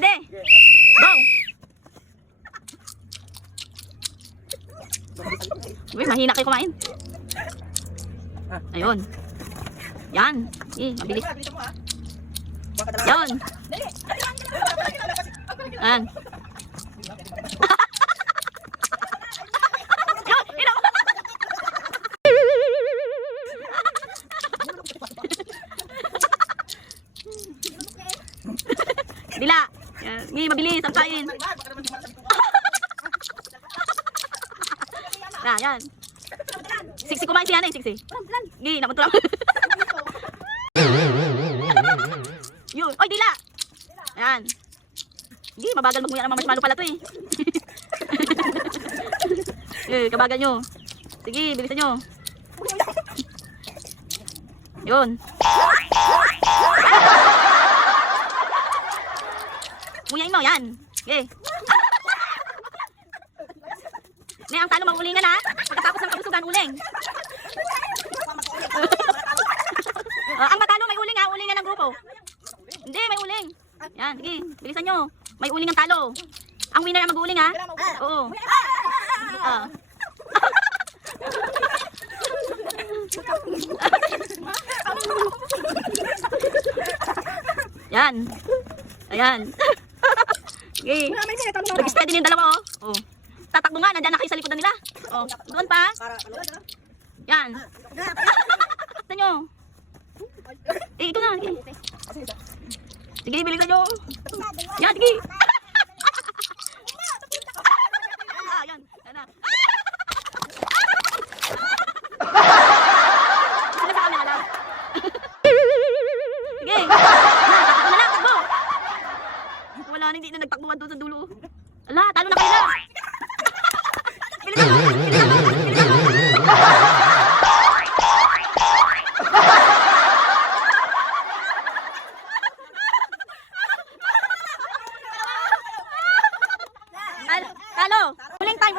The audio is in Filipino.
Pwede. Go. Uy, mahina kayo kumain. Ayun. Yan. Mabilis. Yan. Yan. Dila. Yan. Mabilis ang kain. Yan. Siksi kumain si Hanay, siksi. Gi, napunto lang. Yun. Oy, dila. Yan. Gi, mabagal magmuya ng mga marshmallow pala to eh. Kabagal nyo. Sige, bilisan nyo. Yun. Muyain mo, yan. Okay. Ang talo mag-ulingan ha. Pagkatapos ng kabusugan, uling. Ang matalo may uling ha. Ulingan ng grupo. Hindi, may uling. Yan, sige. Bilisan nyo. May uling ang talo. Ang winner ang mag-uling ha. Oo. Yan. Ayan. Sige. Nag-steady din yung dalawa oh. Tatakbo nga, nandiyan na kayo sa likodan nila. Oh, doon pa. Yan. Ito nyo. Ito na. Sige, bilisan nyo. Yan, sige. Yan. Yan na. Sila sa camera lang. Sige. Tatakbo na lang, takbo. Wala na, hindi na nagtakbuhan doon sa dulo. Ala, talo na kayo na. Talo. Uling time.